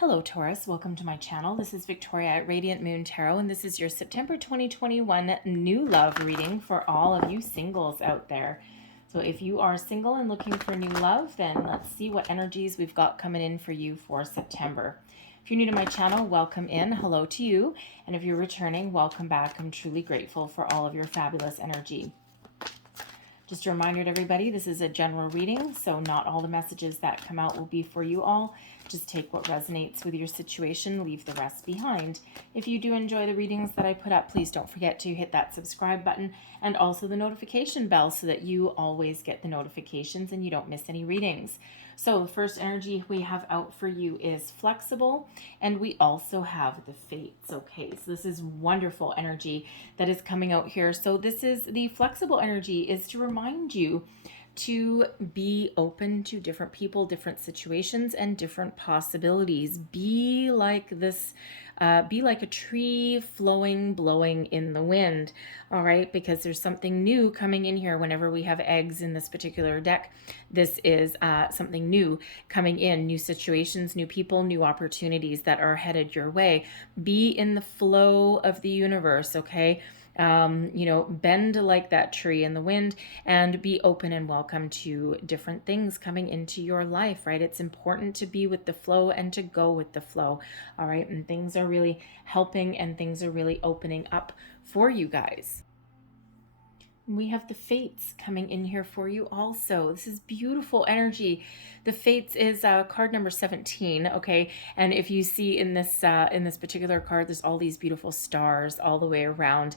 Hello Taurus, welcome to my channel. This is Victoria at Radiant Moon Tarot, and this is your September 2021 new love reading for all of you singles out there. So if you are single and looking for new love, then let's see what energies we've got coming in for you for September. If you're new to my channel, welcome in. Hello to you. And if you're returning, welcome back. I'm truly grateful for all of your fabulous energy. Just a reminder to everybody, this is a general reading, so not all the messages that come out will be for you all. Just take what resonates with your situation, leave the rest behind. If you do enjoy the readings that I put up, please don't forget to hit that subscribe button and also the notification bell so that you always get the notifications and you don't miss any readings. So the first energy we have out for you is flexible, and we also have the fates. Okay, so this is wonderful energy that is coming out here. So this is the flexible energy is to remind you to be open to different people, different situations, and different possibilities. Be like this, be like a tree blowing in the wind. All right, because there's something new coming in here. Whenever we have eggs in this particular deck, this is something new coming in, new situations, new people, new opportunities that are headed your way. Be in the flow of the universe, okay? Bend like that tree in the wind and be open and welcome to different things coming into your life, right? It's important to be with the flow and to go with the flow, all right? And things are really helping and things are really opening up for you guys. We have the fates coming in here for you also. This is beautiful energy. The fates is card number 17, okay? And if you see in this particular card, there's all these beautiful stars all the way around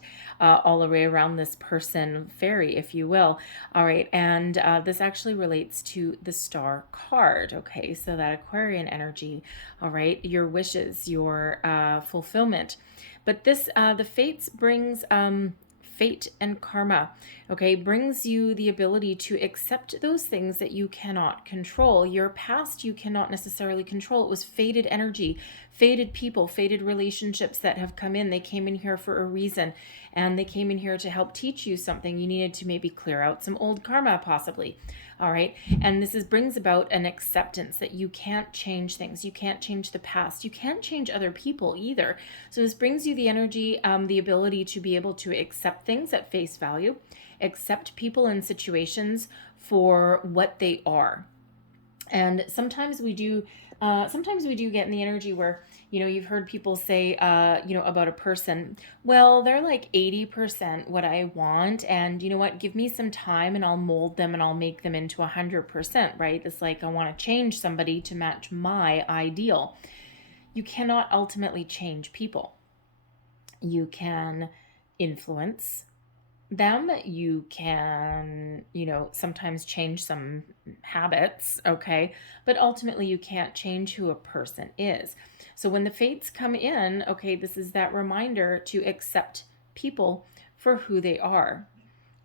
this person, fairy, if you will. All right, and this actually relates to the star card, okay? So that Aquarian energy, all right? Your wishes, your fulfillment. But this, the fates brings fate and karma, okay, brings you the ability to accept those things that you cannot control. Your past you cannot necessarily control. It was fated energy, fated people, fated relationships that have come in. They came in here for a reason, and they came in here to help teach you something. You needed to maybe clear out some old karma possibly. All right, and this brings about an acceptance that you can't change things. You can't change the past. You can't change other people either. So this brings you the energy, the ability to be able to accept things at face value, accept people and situations for what they are. And sometimes we do get in the energy where, you've heard people say, about a person, well, they're like 80% what I want. And you know what, give me some time and I'll mold them and I'll make them into 100%, right? It's like, I want to change somebody to match my ideal. You cannot ultimately change people. You can influence them. You can, sometimes change some habits, okay? But ultimately you can't change who a person is. So when the fates come in, okay, this is that reminder to accept people for who they are,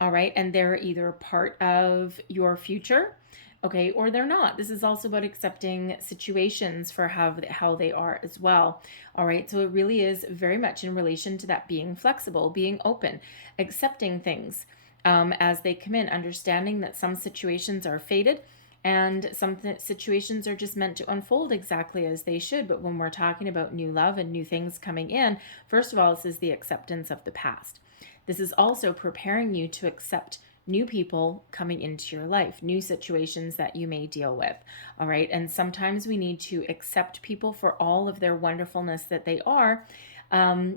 all right? And they're either part of your future, okay, or they're not. This is also about accepting situations for how they are as well. All right, so it really is very much in relation to that being flexible, being open, accepting things as they come in, understanding that some situations are fated and some situations are just meant to unfold exactly as they should. But when we're talking about new love and new things coming in, first of all, this is the acceptance of the past. This is also preparing you to accept new people coming into your life, new situations that you may deal with, all right? And sometimes we need to accept people for all of their wonderfulness that they are,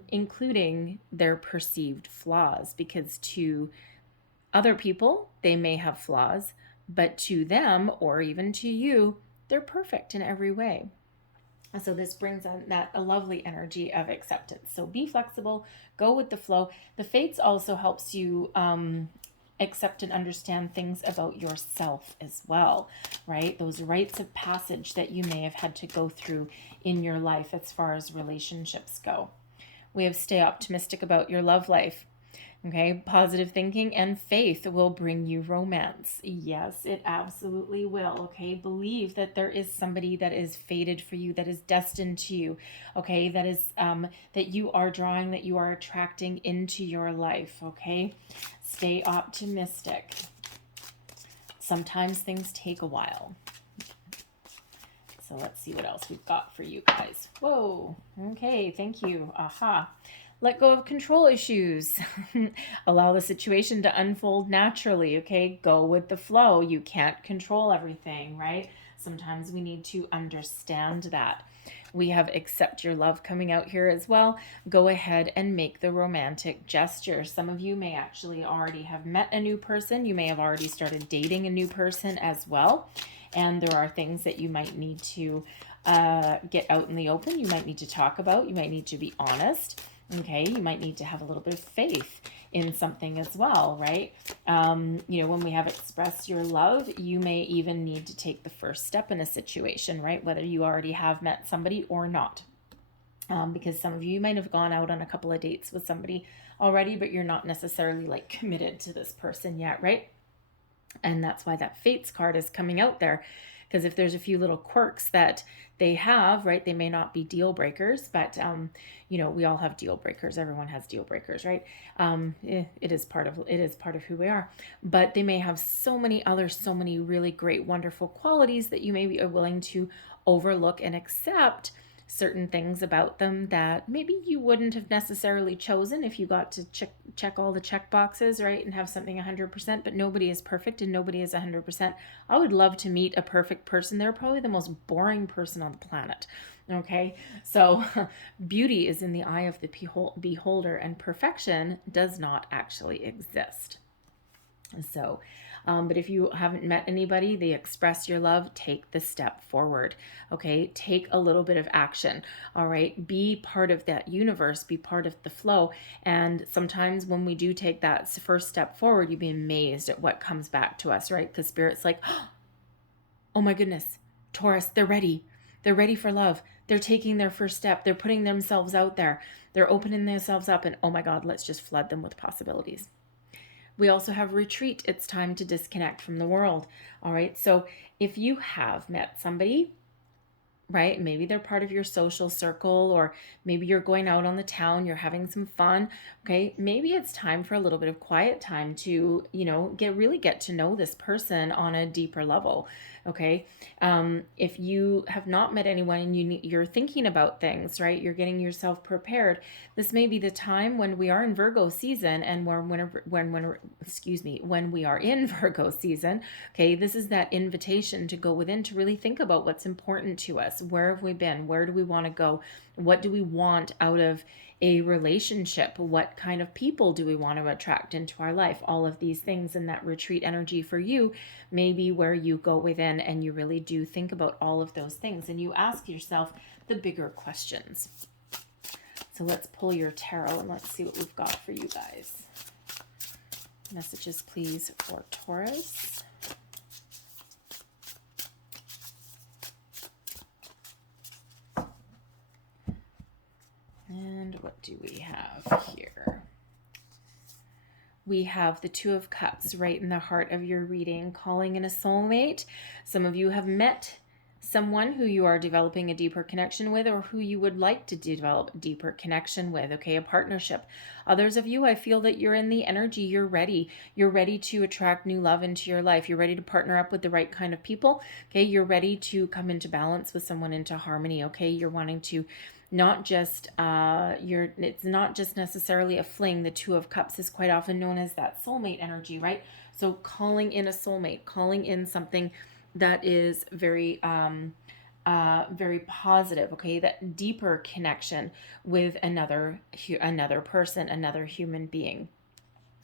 including their perceived flaws, because to other people, they may have flaws, but to them, or even to you, they're perfect in every way. So this brings on a lovely energy of acceptance. So be flexible, go with the flow. The fates also helps you accept and understand things about yourself as well, right? Those rites of passage that you may have had to go through in your life as far as relationships go. We have stay optimistic about your love life. Okay, positive thinking and faith will bring you romance. Yes, it absolutely will. Okay, believe that there is somebody that is fated for you, that is destined to you. Okay, that is that you are drawing, that you are attracting into your life. Okay, stay optimistic. Sometimes things take a while. So let's see what else we've got for you guys. Whoa. Okay, thank you. Aha. Let go of control issues. Allow the situation to unfold naturally, okay? Go with the flow. You can't control everything, right? Sometimes we need to understand that. We have accept your love coming out here as well. Go ahead and make the romantic gesture. Some of you may actually already have met a new person. You may have already started dating a new person as well. And there are things that you might need to get out in the open. You might need to talk about. You might need to be honest. Okay, you might need to have a little bit of faith in something as well, right? You know, when we have express your love, you may even need to take the first step in a situation, right? Whether you already have met somebody or not. Because some of you might have gone out on a couple of dates with somebody already, but you're not necessarily like committed to this person yet, right? And that's why that Fates card is coming out there. Because if there's a few little quirks that they have, right, they may not be deal breakers, but, you know, we all have deal breakers. Everyone has deal breakers, right? It is part of who we are. But they may have so many really great, wonderful qualities that you may be willing to overlook and accept certain things about them that maybe you wouldn't have necessarily chosen if you got to check all the check boxes, right, and have something 100%, but nobody is perfect and nobody is 100%. I would love to meet a perfect person. They're probably the most boring person on the planet. Okay, so beauty is in the eye of the beholder, and perfection does not actually exist. So, but if you haven't met anybody, they express your love, take the step forward. Okay, take a little bit of action. All right, be part of that universe, be part of the flow. And sometimes when we do take that first step forward, you'd be amazed at what comes back to us, right? Because Spirit's like, oh my goodness, Taurus, they're ready. They're ready for love. They're taking their first step. They're putting themselves out there. They're opening themselves up, and oh my God, let's just flood them with possibilities. We also have retreat. It's time to disconnect from the world. All right. So if you have met somebody, right, maybe they're part of your social circle, or maybe you're going out on the town, you're having some fun. Okay. Maybe it's time for a little bit of quiet time to, you know, really get to know this person on a deeper level. Okay. If you have not met anyone and you're thinking about things, right, you're getting yourself prepared. This may be the time when we are in Virgo season, and when we are in Virgo season. Okay. This is that invitation to go within, to really think about what's important to us. Where have we been? Where do we want to go? What do we want out of a relationship? What kind of people do we want to attract into our life? All of these things, and that retreat energy for you may be where you go within and you really do think about all of those things, and you ask yourself the bigger questions. So let's pull your tarot and let's see what we've got for you guys. Messages, please, for Taurus. And what do we have here? We have the Two of Cups right in the heart of your reading, calling in a soulmate. Some of you have met someone who you are developing a deeper connection with, or who you would like to develop a deeper connection with, okay, a partnership. Others of you, I feel that you're in the energy, you're ready. You're ready to attract new love into your life. You're ready to partner up with the right kind of people, okay? You're ready to come into balance with someone, into harmony, okay? You're wanting to not just, it's not just necessarily a fling. The Two of Cups is quite often known as that soulmate energy, right? So calling in a soulmate, calling in something that is very, very positive, okay? That deeper connection with another person, another human being.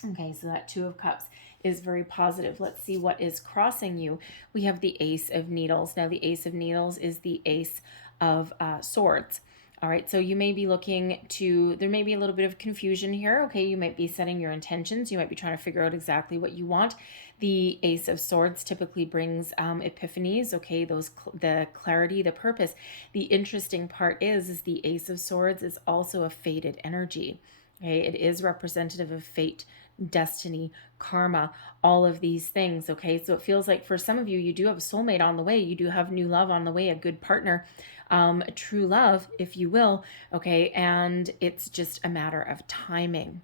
Okay, so that Two of Cups is very positive. Let's see what is crossing you. We have the Ace of Needles. Now, the Ace of Needles is the Ace of Swords. All right, so you may be there may be a little bit of confusion here, okay? You might be setting your intentions. You might be trying to figure out exactly what you want. The Ace of Swords typically brings epiphanies, okay? The clarity, the purpose. The interesting part is the Ace of Swords is also a fated energy, okay? It is representative of fate, destiny, karma, all of these things, okay? So it feels like for some of you, you do have a soulmate on the way. You do have new love on the way, a good partner, true love, if you will, okay? And it's just a matter of timing.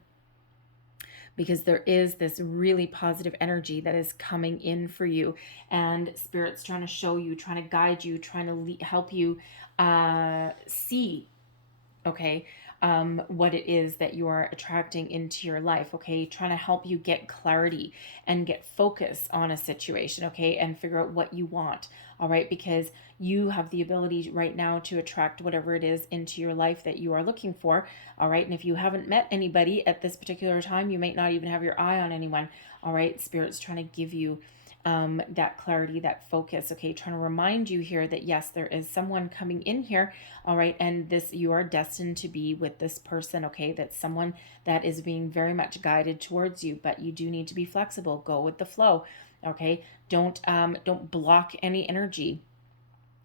because there is this really positive energy that is coming in for you, and Spirit's trying to show you, trying to guide you, trying to help you see, okay, what it is that you are attracting into your life, okay, trying to help you get clarity and get focus on a situation, okay, and figure out what you want, all right, because you have the ability right now to attract whatever it is into your life that you are looking for, all right, and if you haven't met anybody at this particular time, you might not even have your eye on anyone, all right, Spirit's trying to give you that clarity, that focus, okay, trying to remind you here that yes, there is someone coming in here, all right, and this, you are destined to be with this person, okay, that's someone that is being very much guided towards you, but you do need to be flexible, go with the flow, okay, don't block any energy,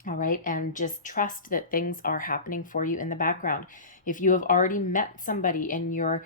all right, and just trust that things are happening for you in the background. If you have already met somebody and you're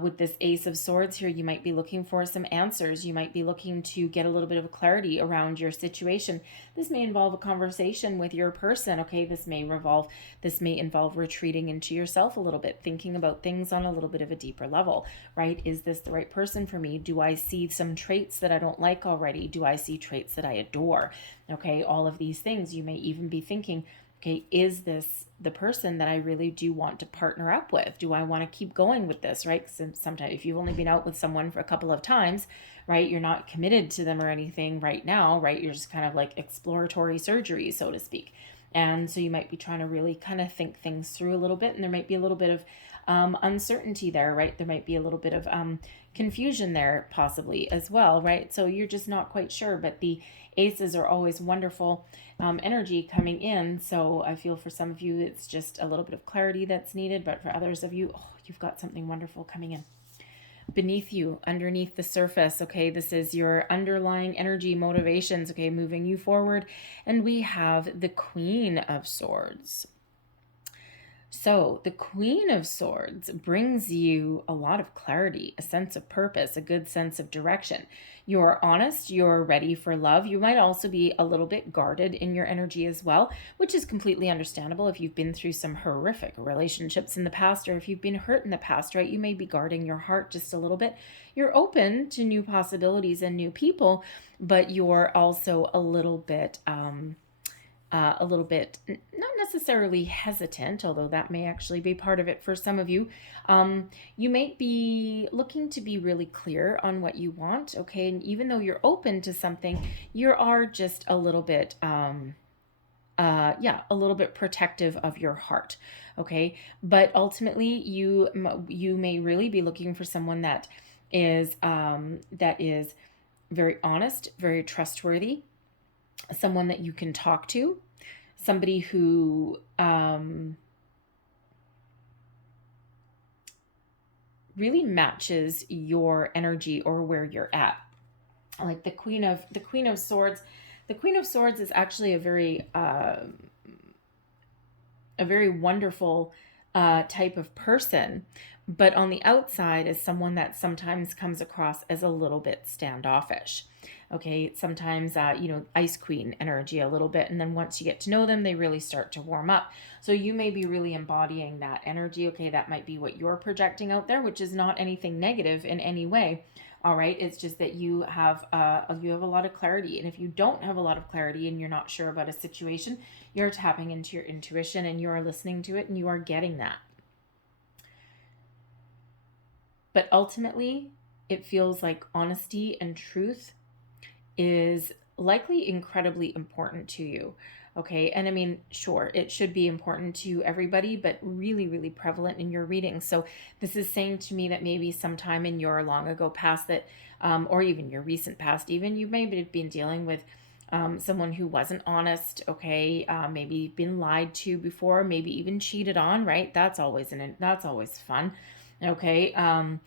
with this Ace of Swords here, you might be looking for some answers. You might be looking to get a little bit of clarity around your situation. This may involve a conversation with your person, okay? This may involve retreating into yourself a little bit, thinking about things on a little bit of a deeper level, right? Is this the right person for me? Do I see some traits that I don't like already? Do I see traits that I adore? Okay, all of these things. You may even be thinking, okay, is this the person that I really do want to partner up with? Do I want to keep going with this, right? Sometimes if you've only been out with someone for a couple of times, right, you're not committed to them or anything right now, right? You're just kind of like exploratory surgery, so to speak. And so you might be trying to really kind of think things through a little bit, and there might be a little bit of uncertainty there, right? There might be a little bit of confusion there possibly as well, right? So you're just not quite sure, but the aces are always wonderful energy coming in. So I feel for some of you, it's just a little bit of clarity that's needed, but for others of you, oh, you've got something wonderful coming in. Beneath you, underneath the surface, okay, this is your underlying energy motivations, okay, moving you forward. And we have the Queen of Swords. So the Queen of Swords brings you a lot of clarity, a sense of purpose, a good sense of direction. You're honest, you're ready for love. You might also be a little bit guarded in your energy as well, which is completely understandable if you've been through some horrific relationships in the past, or if you've been hurt in the past, right? You may be guarding your heart just a little bit. You're open to new possibilities and new people, but you're also a little bit not necessarily hesitant, although that may actually be part of it for some of you. You may be looking to be really clear on what you want, okay? And even though you're open to something, you are just a little bit, a little bit protective of your heart, okay? But ultimately, you may really be looking for someone that is very honest, very trustworthy, someone that you can talk to, somebody who really matches your energy or where you're at. Like the Queen of Swords. The Queen of Swords is actually a very wonderful type of person, but on the outside is someone that sometimes comes across as a little bit standoffish. Okay, sometimes, Ice Queen energy a little bit. And then once you get to know them, they really start to warm up. So you may be really embodying that energy. Okay, that might be what you're projecting out there, which is not anything negative in any way. All right, it's just that you have a lot of clarity. And if you don't have a lot of clarity and you're not sure about a situation, you're tapping into your intuition and you are listening to it and you are getting that. But ultimately, it feels like honesty and truth is likely incredibly important to you, okay? And I mean, sure, it should be important to everybody, but really, really prevalent in your reading. So this is saying to me that maybe sometime in your long ago past that, or even your recent past, even you may have been dealing with someone who wasn't honest, okay? Maybe been lied to before, maybe even cheated on, right? That's always fun. Okay. And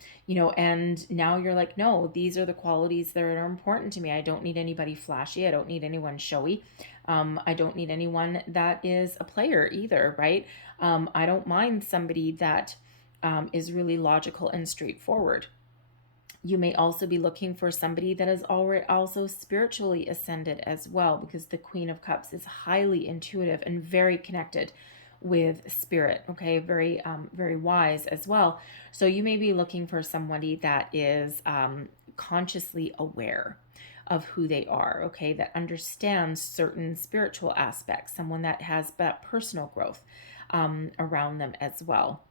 now you're like, no, these are the qualities that are important to me. I don't need anybody flashy. I don't need anyone showy. I don't need anyone that is a player either. Right. I don't mind somebody that is really logical and straightforward. You may also be looking for somebody that is already also spiritually ascended as well, because the Queen of Cups is highly intuitive and very connected with spirit, okay? Very, very wise as well. So you may be looking for somebody that is consciously aware of who they are, okay? That understands certain spiritual aspects, someone that has that personal growth around them as well,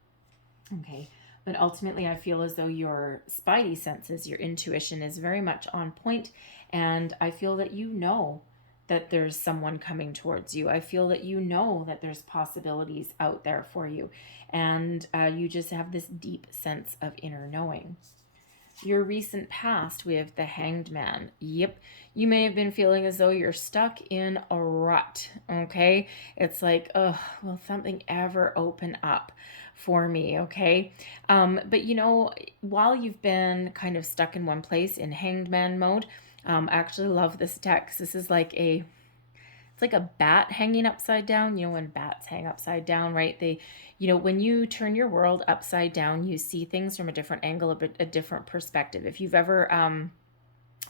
okay? But ultimately, I feel as though your spidey senses, your intuition is very much on point, and I feel that you know that there's someone coming towards you. I feel that you know that there's possibilities out there for you, and you just have this deep sense of inner knowing. Your recent past, we have the Hanged Man. Yep, you may have been feeling as though you're stuck in a rut, okay? It's like, oh, will something ever open up for me, okay? But you know, while you've been kind of stuck in one place in Hanged Man mode, I actually love this deck 'cause this is like it's like a bat hanging upside down. You know, when bats hang upside down, right? When you turn your world upside down, you see things from a different angle, a different perspective. If you've ever,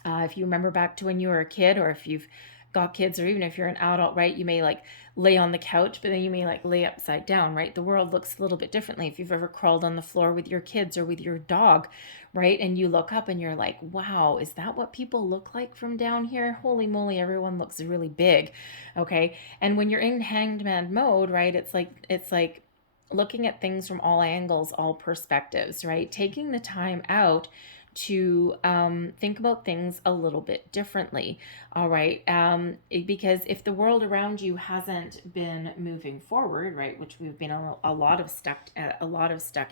if you remember back to when you were a kid, or if you've got kids, or even if you're an adult, right? You may like lay on the couch, but then you may like lay upside down, right? The world looks a little bit differently. If you've ever crawled on the floor with your kids or with your dog, right? And you look up and you're like, wow, is that what people look like from down here? Holy moly, everyone looks really big. Okay. And when you're in Hanged Man mode, right? It's like looking at things from all angles, all perspectives, right? Taking the time out to think about things a little bit differently. All right. Because if the world around you hasn't been moving forward, right, which we've been a lot of stuck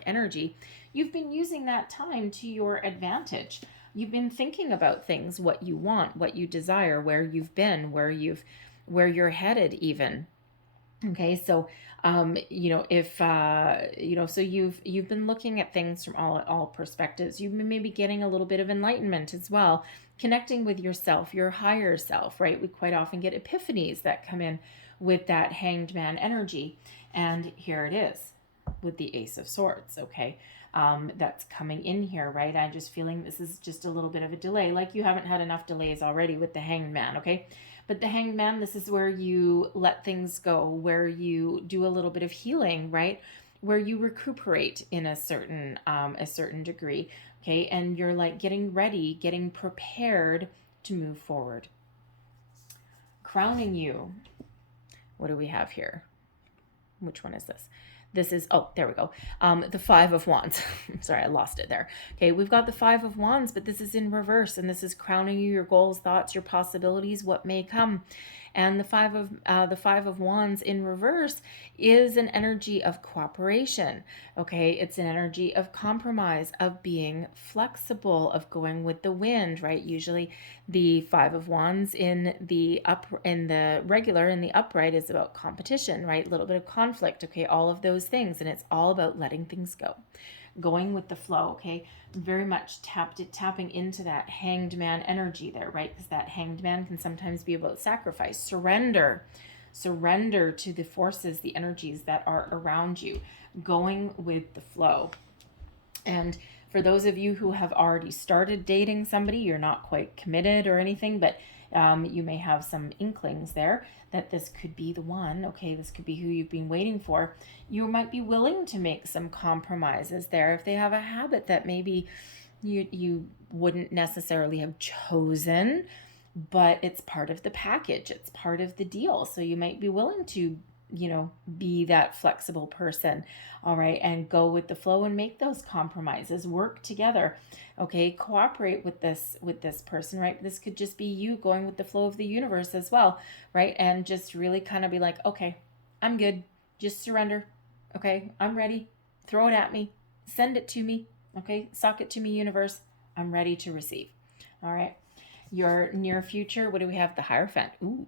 energy, you've been using that time to your advantage. You've been thinking about things, what you want, what you desire, where you've been, where you're headed even. Okay, so so you've been looking at things from all perspectives. You've been maybe getting a little bit of enlightenment as well, connecting with yourself, your higher self, right? We quite often get epiphanies that come in with that Hanged Man energy, and here it is with the Ace of Swords. Okay, that's coming in here, right? I'm just feeling this is just a little bit of a delay, like you haven't had enough delays already with the Hanged Man. Okay. But the Hanged Man, this is where you let things go, where you do a little bit of healing, right? Where you recuperate in a certain degree, okay? And you're like getting ready, getting prepared to move forward. Crowning you. What do we have here? Which one is this? This is, oh, there we go. The Five of Wands. Sorry, I lost it there. Okay, we've got the Five of Wands, but this is in reverse, and this is crowning you, your goals, thoughts, your possibilities, what may come. And the Five of Wands in reverse is an energy of cooperation. Okay, it's an energy of compromise, of being flexible, of going with the wind, right? Usually the Five of Wands in the regular, in the upright, is about competition, right? A little bit of conflict, okay, all of those things. And it's all about letting things go, going with the flow, okay? Very much tapping into that Hanged Man energy there, right? Because that Hanged Man can sometimes be about sacrifice, surrender to the forces, the energies that are around you, going with the flow. And for those of you who have already started dating somebody, you're not quite committed or anything, but you may have some inklings there that this could be the one. Okay, this could be who you've been waiting for. You might be willing to make some compromises there if they have a habit that maybe you wouldn't necessarily have chosen, but it's part of the package. It's part of the deal. So you might be willing to, be that flexible person, all right, and go with the flow and make those compromises, work together, okay, cooperate with this person, right? This could just be you going with the flow of the universe as well, right? And just really kind of be like, okay, I'm good, just surrender, okay, I'm ready, throw it at me, send it to me, okay, suck it to me, universe, I'm ready to receive, all right? Your near future, what do we have? The Hierophant. Ooh,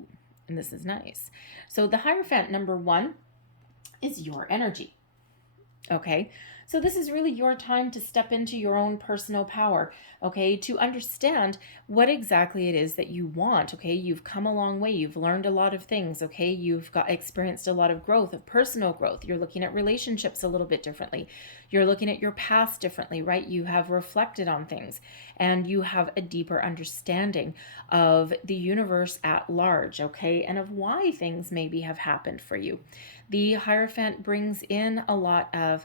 and this is nice. So the Hierophant, number one, is your energy. Okay, So this is really your time to step into your own personal power, okay, to understand what exactly it is that you want, okay? You've come a long way. You've learned a lot of things, okay? You've got experienced a lot of growth, of personal growth. You're looking at relationships a little bit differently. You're looking at your past differently, right? You have reflected on things and you have a deeper understanding of the universe at large, okay? And of why things maybe have happened for you. The Hierophant brings in a lot of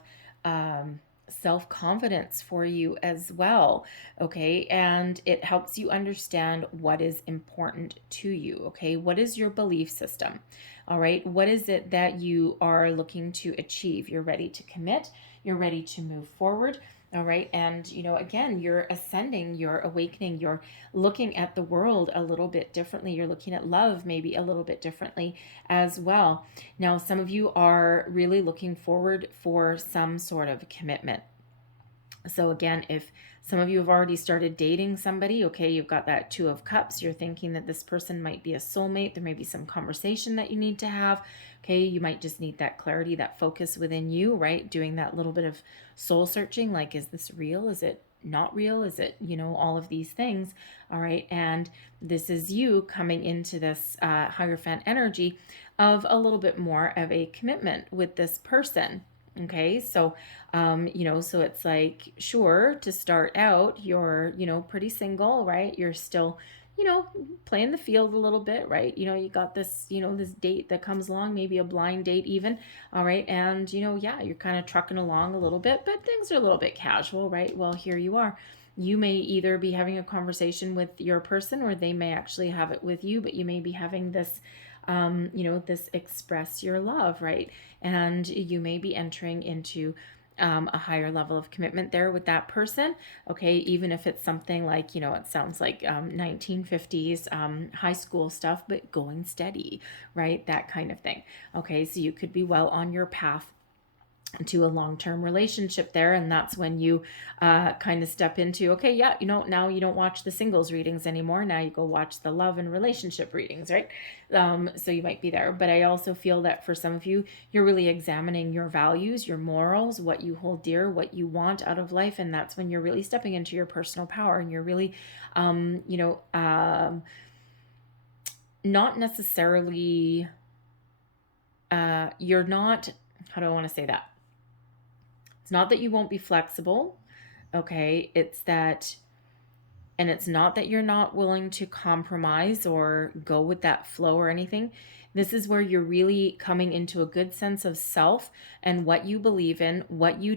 self-confidence for you as well, okay? And it helps you understand what is important to you, okay? What is your belief system? All right, what is it that you are looking to achieve? You're ready to commit, you're ready to move forward. All right. And, again, you're ascending, you're awakening, you're looking at the world a little bit differently. You're looking at love maybe a little bit differently as well. Now, some of you are really looking forward for some sort of commitment. So again, if some of you have already started dating somebody, okay, you've got that Two of Cups, you're thinking that this person might be a soulmate, there may be some conversation that you need to have, okay, you might just need that clarity, that focus within you, right, doing that little bit of soul searching, like, is this real, is it not real, is it, all of these things, all right, and this is you coming into this Hierophant energy of a little bit more of a commitment with this person. Okay, so, so it's like, sure, to start out, you're, pretty single, right? You're still, playing the field a little bit, right? You got this, this date that comes along, maybe a blind date even, all right? And, yeah, you're kind of trucking along a little bit, but things are a little bit casual, right? Well, here you are. You may either be having a conversation with your person or they may actually have it with you, but you may be having this this express your love, right? And you may be entering into a higher level of commitment there with that person, okay? Even if it's something like, it sounds like 1950s high school stuff, but going steady, right? That kind of thing, okay? So you could be well on your path to a long-term relationship there, and that's when you kind of step into, okay, yeah, now you don't watch the singles readings anymore, now you go watch the love and relationship readings, right? So you might be there, but I also feel that for some of you, you're really examining your values, your morals, what you hold dear, what you want out of life, and that's when you're really stepping into your personal power, and you're really not necessarily you're not, how do I want to say that? It's not that you won't be flexible, okay? It's that, and it's not that you're not willing to compromise or go with that flow or anything. This is where you're really coming into a good sense of self and what you believe in, what you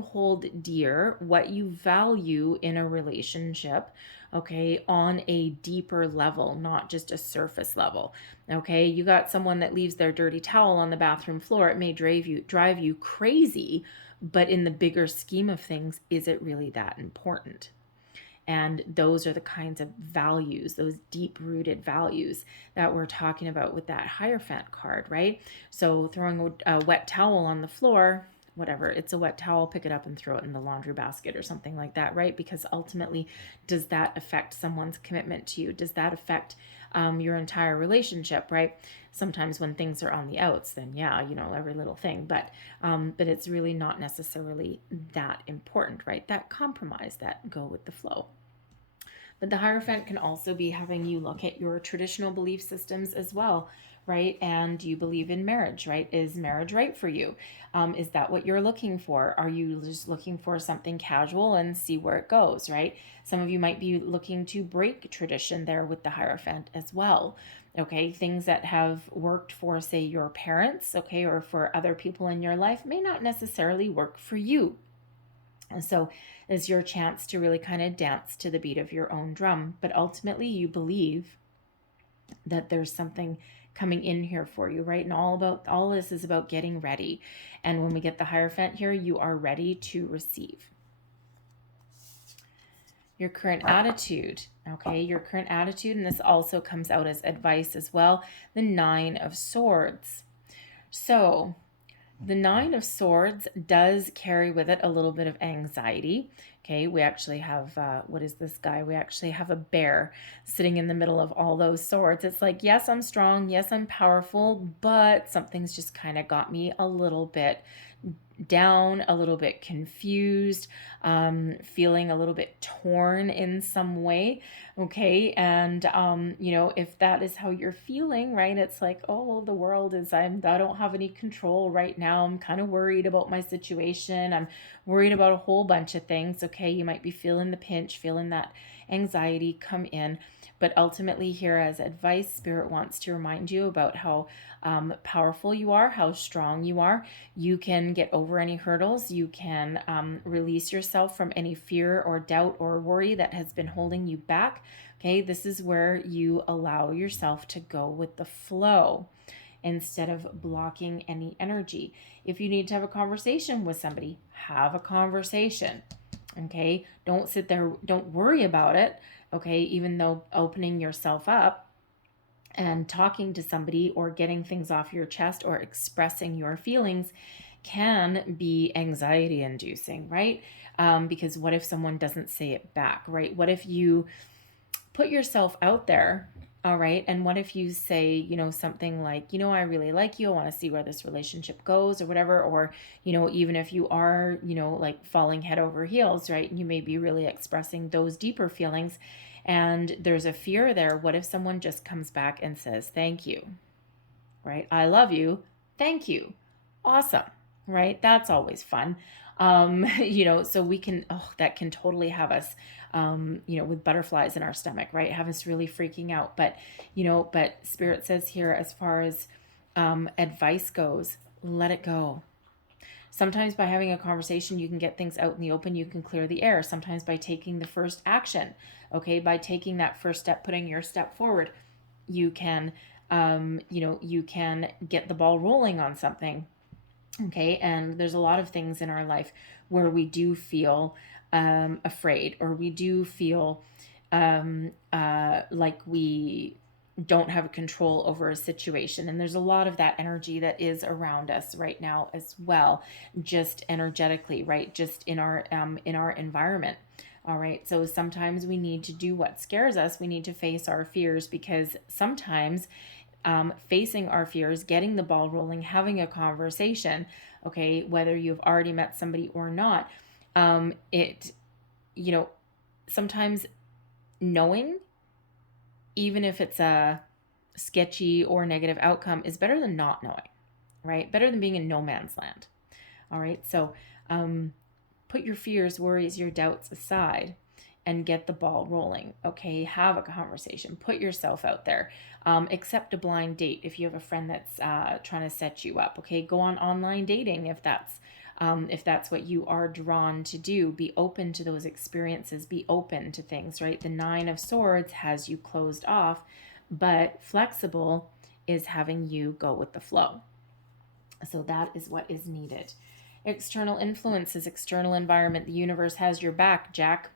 hold dear, what you value in a relationship, okay, on a deeper level, not just a surface level. Okay, you got someone that leaves their dirty towel on the bathroom floor. It may drive you crazy, but in the bigger scheme of things, is it really that important? And those are the kinds of values, those deep-rooted values that we're talking about with that Hierophant card, right? So throwing a wet towel on the floor, whatever, it's a wet towel, pick it up and throw it in the laundry basket or something like that, right? Because ultimately, does that affect someone's commitment to you? Does that affect your entire relationship, right? Sometimes when things are on the outs, then yeah, every little thing, but it's really not necessarily that important, right? That compromise, that go with the flow. But the Hierophant can also be having you look at your traditional belief systems as well, right? And you believe in marriage, right? Is marriage right for you? Is that what you're looking for? Are you just looking for something casual and see where it goes, right? Some of you might be looking to break tradition there with the Hierophant as well. Okay, things that have worked for, say, your parents, okay, or for other people in your life may not necessarily work for you. And so it's your chance to really kind of dance to the beat of your own drum. But ultimately, you believe that there's something coming in here for you, right? And all this is about getting ready. And when we get the Hierophant here, you are ready to receive. Your current attitude, okay? Your current attitude, and this also comes out as advice as well. The Nine of Swords. So the Nine of Swords does carry with it a little bit of anxiety. Okay, we actually have, what is this guy? We actually have a bear sitting in the middle of all those swords. It's like, yes, I'm strong. Yes, I'm powerful, but something's just kind of got me a little bit down, a little bit confused, feeling a little bit torn in some way. Okay. And, if that is how you're feeling, right, it's like, oh, the world is, I don't have any control right now. I'm kind of worried about my situation. I'm worried about a whole bunch of things. Okay. You might be feeling the pinch, feeling that anxiety come in. But ultimately, here as advice, Spirit wants to remind you about how powerful you are, how strong you are. You can get over any hurdles. You can release yourself from any fear or doubt or worry that has been holding you back. Okay, this is where you allow yourself to go with the flow instead of blocking any energy. If you need to have a conversation with somebody, have a conversation. Okay, don't sit there, don't worry about it. Okay, even though opening yourself up and talking to somebody or getting things off your chest or expressing your feelings can be anxiety inducing, right? Because what if someone doesn't say it back, right? What if you put yourself out there, all right? And what if you say, something like, I really like you. I want to see where this relationship goes or whatever. Or, even if you are, like falling head over heels, right? You may be really expressing those deeper feelings and there's a fear there. What if someone just comes back and says, thank you, right? I love you. Thank you. Awesome, right? That's always fun. So we can, that can totally have us, with butterflies in our stomach, right? Have us really freaking out. But Spirit says here, as far as advice goes, let it go. Sometimes by having a conversation, you can get things out in the open, you can clear the air. Sometimes by taking the first action, okay, by taking that first step, putting your step forward, you can, you can get the ball rolling on something. Okay, and there's a lot of things in our life where we do feel afraid, or we do feel like we don't have control over a situation. And there's a lot of that energy that is around us right now as well, just energetically, right? Just in our environment. All right. So sometimes we need to do what scares us. We need to face our fears, because sometimes facing our fears, getting the ball rolling, having a conversation, okay, whether you've already met somebody or not, sometimes knowing, even if it's a sketchy or negative outcome, is better than not knowing, right? Better than being in no man's land. All right. So put your fears, worries, your doubts aside and get the ball rolling. Okay. Have a conversation, put yourself out there. Accept a blind date if you have a friend that's trying to set you up. Okay. Go on online dating if that's what you are drawn to do. Be open to those experiences, be open to things, right? The 9 of Swords has you closed off, but flexible is having you go with the flow. So that is what is needed. External influences, external environment. The universe has your back, Jack.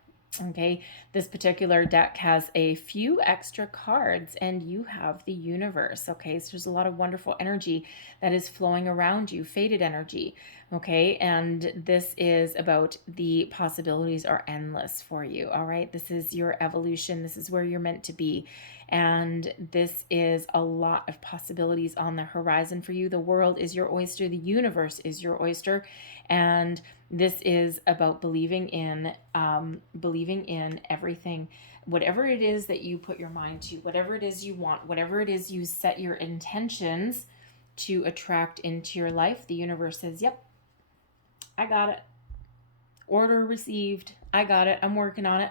Okay, this particular deck has a few extra cards and you have the universe. Okay, so there's a lot of wonderful energy that is flowing around you, fated energy. Okay, and this is about the possibilities are endless for you. All right, this is your evolution. This is where you're meant to be. And this is a lot of possibilities on the horizon for you. The world is your oyster. The universe is your oyster. And this is about believing in everything, whatever it is that you put your mind to, whatever it is you want, whatever it is you set your intentions to attract into your life. The universe says, yep, I got it. Order received. I got it. I'm working on it.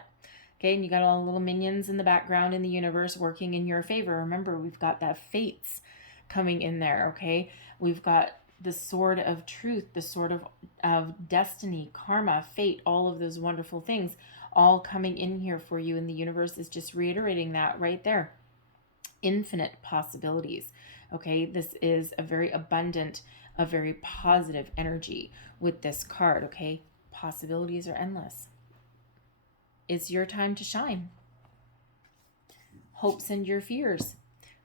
Okay, and you got all the little minions in the background in the universe working in your favor. Remember, we've got that fates coming in there, okay? We've got the sword of truth, the sword of destiny, karma, fate, all of those wonderful things all coming in here for you. And the universe is just reiterating that right there. Infinite possibilities. Okay, this is a very abundant, a very positive energy with this card. Okay, possibilities are endless. It's your time to shine. Hopes and your fears.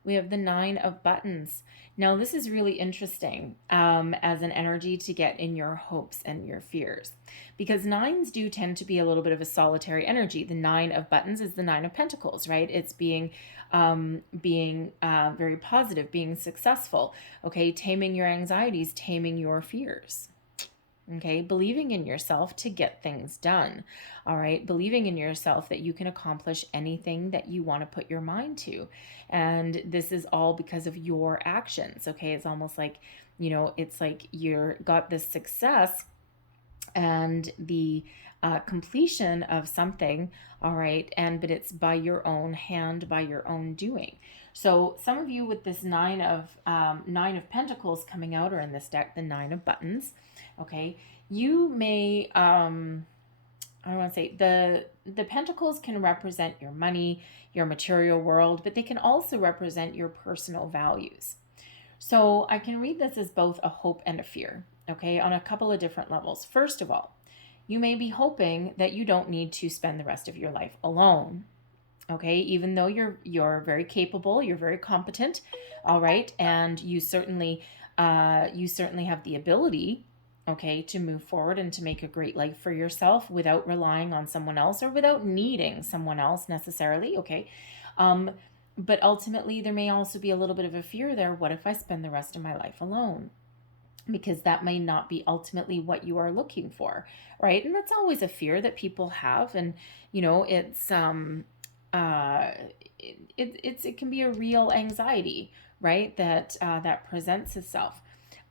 we have the Nine of Buttons. Now, this is really interesting as an energy to get in your hopes and your fears, because nines do tend to be a little bit of a solitary energy. The Nine of Buttons is the Nine of Pentacles, right? It's being very positive, being successful, okay? Taming your anxieties, taming your fears. Okay, believing in yourself to get things done. All right, believing in yourself that you can accomplish anything that you want to put your mind to. And this is all because of your actions. Okay, it's almost like, it's like you're got this success and the completion of something. All right, but it's by your own hand, by your own doing. So some of you with this Nine of Pentacles coming out, or in this deck, the Nine of Buttons. Okay, you may, I don't want to say, the pentacles can represent your money, your material world, but they can also represent your personal values. So I can read this as both a hope and a fear, okay, on a couple of different levels. First of all, you may be hoping that you don't need to spend the rest of your life alone. Okay, even though you're very capable, you're very competent, all right, and you certainly have the ability, okay, to move forward and to make a great life for yourself without relying on someone else or without needing someone else necessarily, okay. But ultimately, there may also be a little bit of a fear there. What if I spend the rest of my life alone? Because that may not be ultimately what you are looking for, right? And that's always a fear that people have, and it's it can be a real anxiety, right? That presents itself.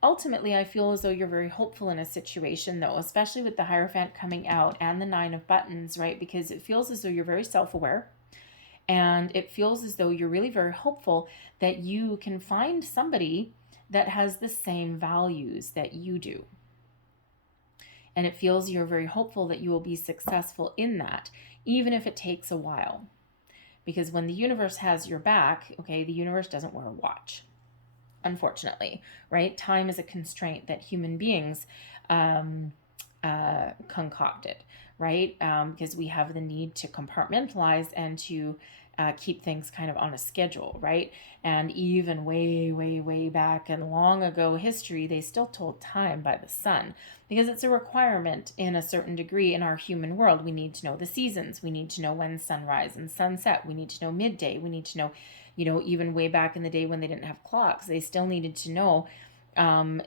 Ultimately, I feel as though you're very hopeful in a situation, though, especially with the Hierophant coming out and the Nine of Buttons, right? Because it feels as though you're very self-aware, and it feels as though you're really very hopeful that you can find somebody that has the same values that you do. And it feels you're very hopeful that you will be successful in that, even if it takes a while. Because when the universe has your back, okay, the universe doesn't wear a watch, unfortunately, right? Time is a constraint that human beings concocted, right? Because we have the need to compartmentalize and to keep things kind of on a schedule, right? And even way, way, way back in long ago history, they still told time by the sun, because it's a requirement in a certain degree in our human world. We need to know the seasons. We need to know when sunrise and sunset. We need to know midday. We need to know, even way back in the day when they didn't have clocks, they still needed to know when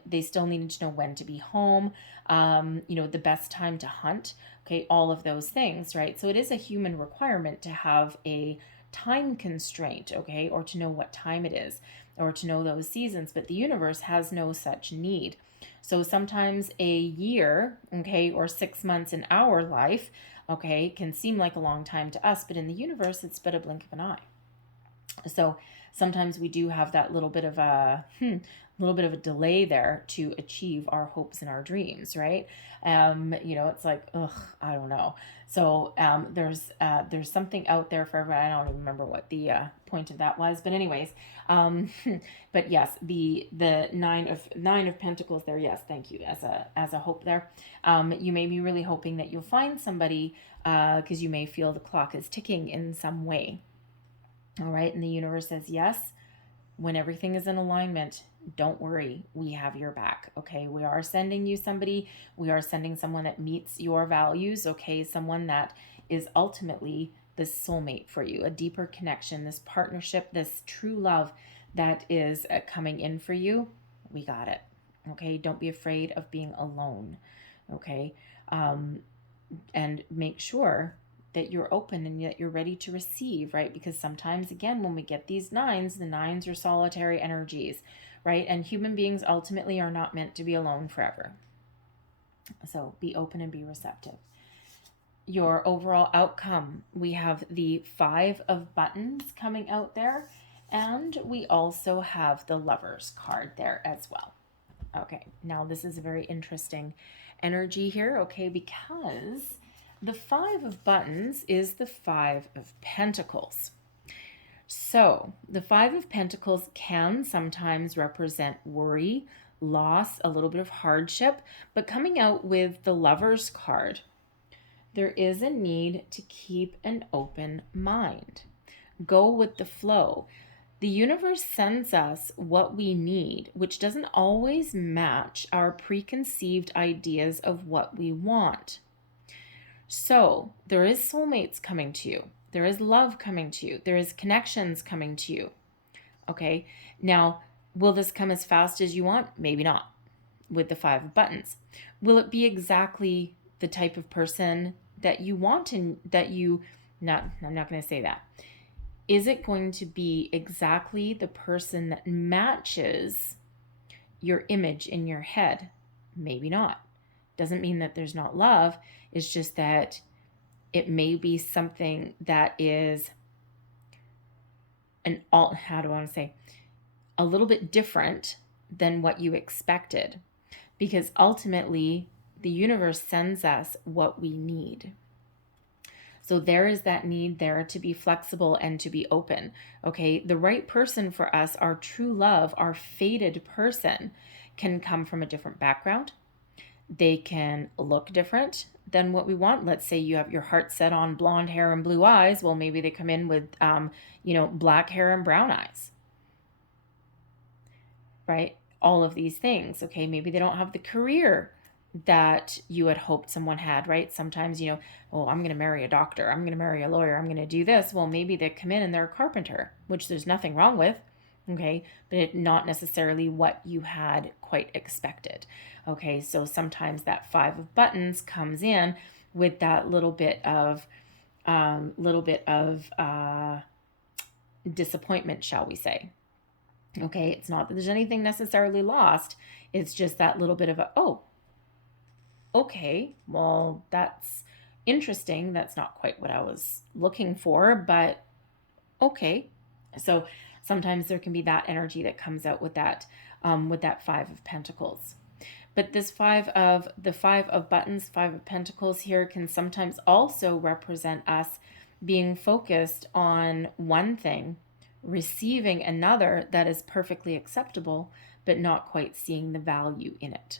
to be home, the best time to hunt, okay, all of those things, right? So it is a human requirement to have a time constraint, okay, or to know what time it is, or to know those seasons, but the universe has no such need. So sometimes a year, okay, or 6 months in our life, okay, can seem like a long time to us, but in the universe, it's but a blink of an eye. So sometimes we do have that little bit of a delay there to achieve our hopes and our dreams, right? It's like, I don't know. So there's something out there for everyone. I don't even remember what the point of that was, but anyways, but yes, the nine of Pentacles there. Yes, thank you, as a hope there. You may be really hoping that you'll find somebody, because you may feel the clock is ticking in some way. All right, and the universe says yes. When everything is in alignment, don't worry, we have your back, okay? We are sending you somebody. We are sending someone that meets your values, okay? Someone that is ultimately the soulmate for you, a deeper connection, this partnership, this true love that is coming in for you. We got it, okay? Don't be afraid of being alone, okay? And make sure that you're open and that you're ready to receive, right? Because sometimes, again, when we get these nines, the nines are solitary energies, right? And human beings ultimately are not meant to be alone forever. So be open and be receptive. Your overall outcome, we have the Five of Buttons coming out there, and we also have the Lovers card there as well. Okay, now this is a very interesting energy here, okay, because the Five of Buttons is the Five of Pentacles. So the Five of Pentacles can sometimes represent worry, loss, a little bit of hardship, but coming out with the Lovers card, there is a need to keep an open mind. Go with the flow. The universe sends us what we need, which doesn't always match our preconceived ideas of what we want. So there is soulmates coming to you. There is love coming to you. There is connections coming to you. Okay. Now, will this come as fast as you want? Maybe not, with the 5 of buttons. Will it be exactly the type of person that you want and that you, I'm not going to say that. Is it going to be exactly the person that matches your image in your head? Maybe not. Doesn't mean that there's not love. It's just that it may be something that is how do I want to say, a little bit different than what you expected. Because ultimately, the universe sends us what we need. So there is that need there to be flexible and to be open. Okay, the right person for us, our true love, our fated person, can come from a different background. They can look different than what we want. Let's say you have your heart set on blonde hair and blue eyes. Well, maybe they come in with, black hair and brown eyes, right? All of these things. Okay, maybe they don't have the career that you had hoped someone had, right? Sometimes, oh, I'm going to marry a doctor. I'm going to marry a lawyer. I'm going to do this. Well, maybe they come in and they're a carpenter, which there's nothing wrong with. Okay, but it's not necessarily what you had quite expected. Okay, so sometimes that 5 of buttons comes in with that little bit of disappointment, shall we say. Okay, it's not that there's anything necessarily lost. It's just that little bit of okay, well, that's interesting. That's not quite what I was looking for, but okay. So sometimes there can be that energy that comes out with that 5 of Pentacles. But this 5 of buttons, 5 of Pentacles here can sometimes also represent us being focused on one thing, receiving another that is perfectly acceptable, but not quite seeing the value in it.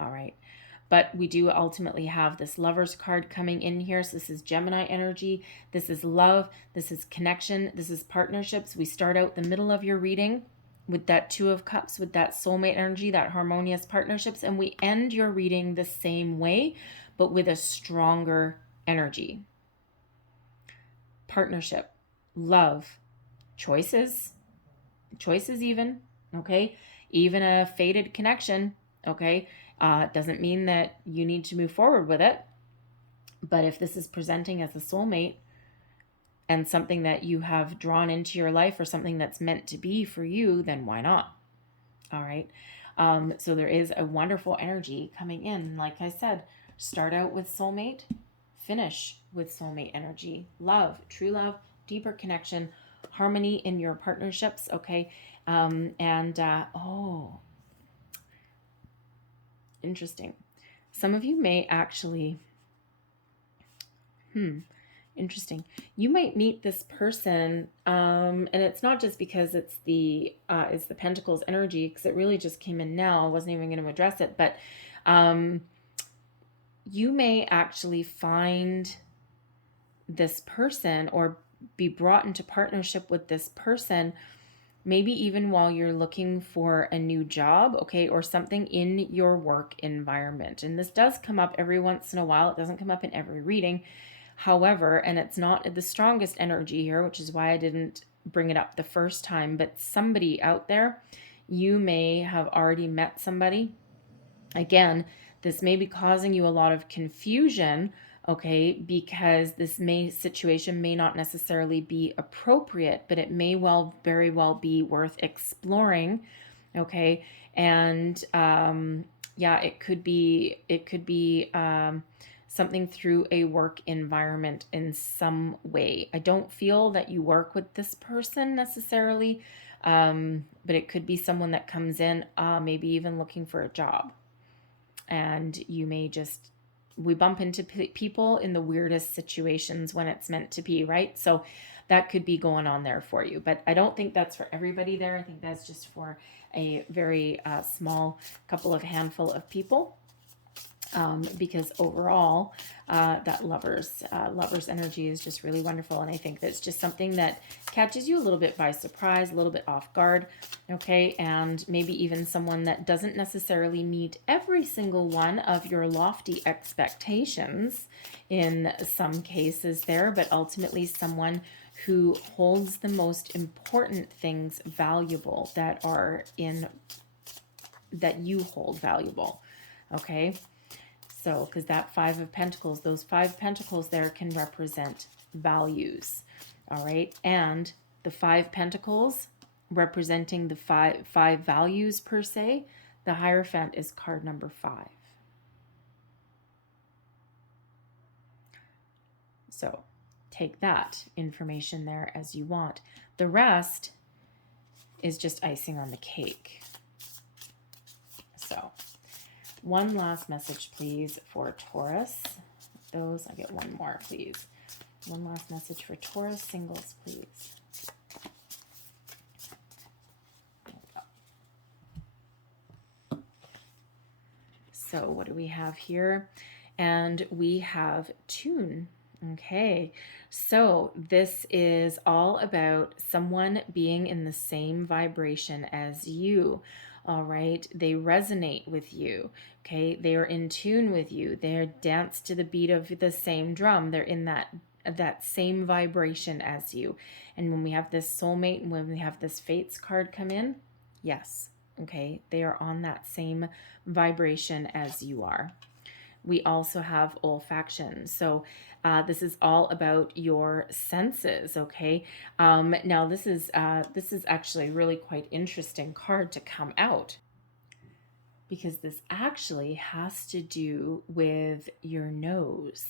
All right. But we do ultimately have this Lovers card coming in here. So this is Gemini energy. This is love. This is connection. This is partnerships. We start out the middle of your reading with that 2 of Cups, with that soulmate energy, that harmonious partnerships. And we end your reading the same way, but with a stronger energy. Partnership, love, choices even, okay? Even a fated connection, okay? Doesn't mean that you need to move forward with it. But if this is presenting as a soulmate and something that you have drawn into your life or something that's meant to be for you, then why not? All right. So there is a wonderful energy coming in. Like I said, start out with soulmate, finish with soulmate energy, love, true love, deeper connection, harmony in your partnerships. Okay. Interesting. Some of you may actually, interesting. You might meet this person, and it's not just because it's the Pentacles energy, because it really just came in now. I wasn't even going to address it, but you may actually find this person or be brought into partnership with this person, maybe even while you're looking for a new job, okay, or something in your work environment. And this does come up every once in a while. It doesn't come up in every reading. However, and it's not the strongest energy here, which is why I didn't bring it up the first time, but somebody out there, you may have already met somebody. Again, this may be causing you a lot of confusion, okay, because this situation may not necessarily be appropriate, but it may very well be worth exploring, okay, and it could be something through a work environment in some way. I don't feel that you work with this person necessarily, but it could be someone that comes in, maybe even looking for a job, and you may we bump into people in the weirdest situations when it's meant to be, right? So that could be going on there for you. But I don't think that's for everybody there. I think that's just for a very small handful of people. because overall, that lover's energy is just really wonderful. And I think that's just something that catches you a little bit by surprise, a little bit off guard, okay? And maybe even someone that doesn't necessarily meet every single one of your lofty expectations in some cases there, but ultimately someone who holds the most important things valuable that you hold valuable, okay? So, because that Five of Pentacles, those 5 pentacles there can represent values, all right? And the 5 pentacles representing the five values per se, the Hierophant is card number 5. So take that information there as you want. The rest is just icing on the cake. So one last message, please, for Taurus. Those, I get one more, please. One last message for Taurus singles, please. So what do we have here? And we have tune. Okay, so this is all about someone being in the same vibration as you. All right, they resonate with you. Okay, they are in tune with you. They dance to the beat of the same drum. They're in that same vibration as you. And when we have this soulmate and when we have this fates card come in, yes, okay, they are on that same vibration as you are. We also have olfaction. So this is all about your senses, okay? Now this is actually a really quite interesting card to come out, because this actually has to do with your nose.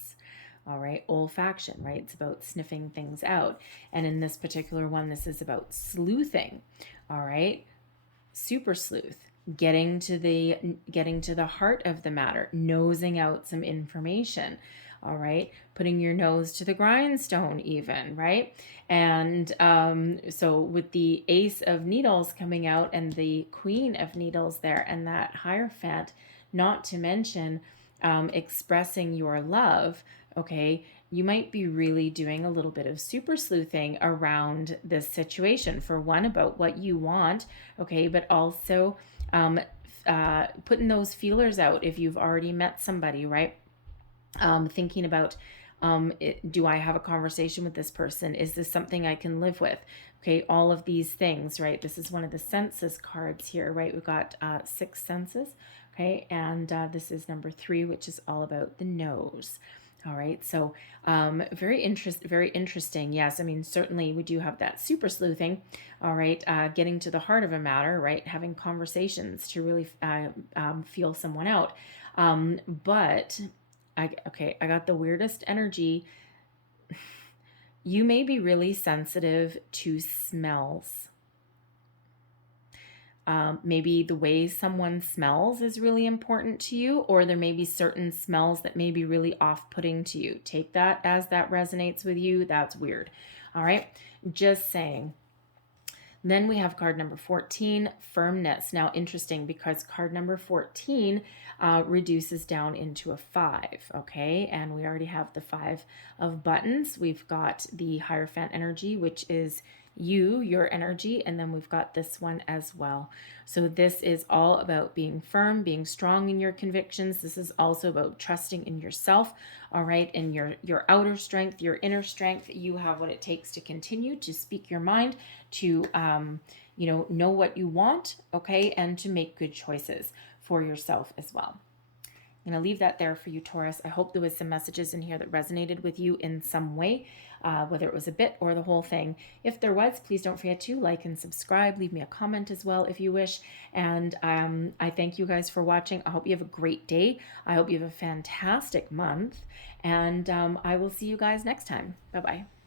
All right, olfaction, right? It's about sniffing things out. And in this particular one, this is about sleuthing. All right, super sleuth. Getting to the heart of the matter, nosing out some information, all right, putting your nose to the grindstone even, right? And so with the Ace of Needles coming out and the Queen of Needles there and that Hierophant, not to mention expressing your love, okay, you might be really doing a little bit of super sleuthing around this situation. For one, about what you want, okay, but also putting those feelers out if you've already met somebody, right? Thinking about, do I have a conversation with this person? Is this something I can live with? Okay, all of these things, right? This is one of the senses cards here, right? We've got 6 senses, okay? And this is number 3, which is all about the nose. All right, so very interesting. Yes, I mean, certainly we do have that super sleuthing. All right, getting to the heart of a matter, right? Having conversations to really feel someone out. But I got the weirdest energy. You may be really sensitive to smells. Maybe the way someone smells is really important to you, or there may be certain smells that may be really off-putting to you. Take that as that resonates with you. That's weird. All right, just saying. Then we have card number 14, firmness. Now, interesting, because card number 14 reduces down into a 5, okay? And we already have the 5 of buttons. We've got the Hierophant energy, which is your energy, and then we've got this one as well. So this is all about being firm, being strong in your convictions. This is also about trusting in yourself, all right, and your outer strength, your inner strength. You have what it takes to continue to speak your mind, to know what you want, okay, and to make good choices for yourself as well. I'm going to leave that there for you, Taurus. I hope there was some messages in here that resonated with you in some way, whether it was a bit or the whole thing. If there was, please don't forget to like and subscribe. Leave me a comment as well if you wish. And I thank you guys for watching. I hope you have a great day. I hope you have a fantastic month. And I will see you guys next time. Bye-bye.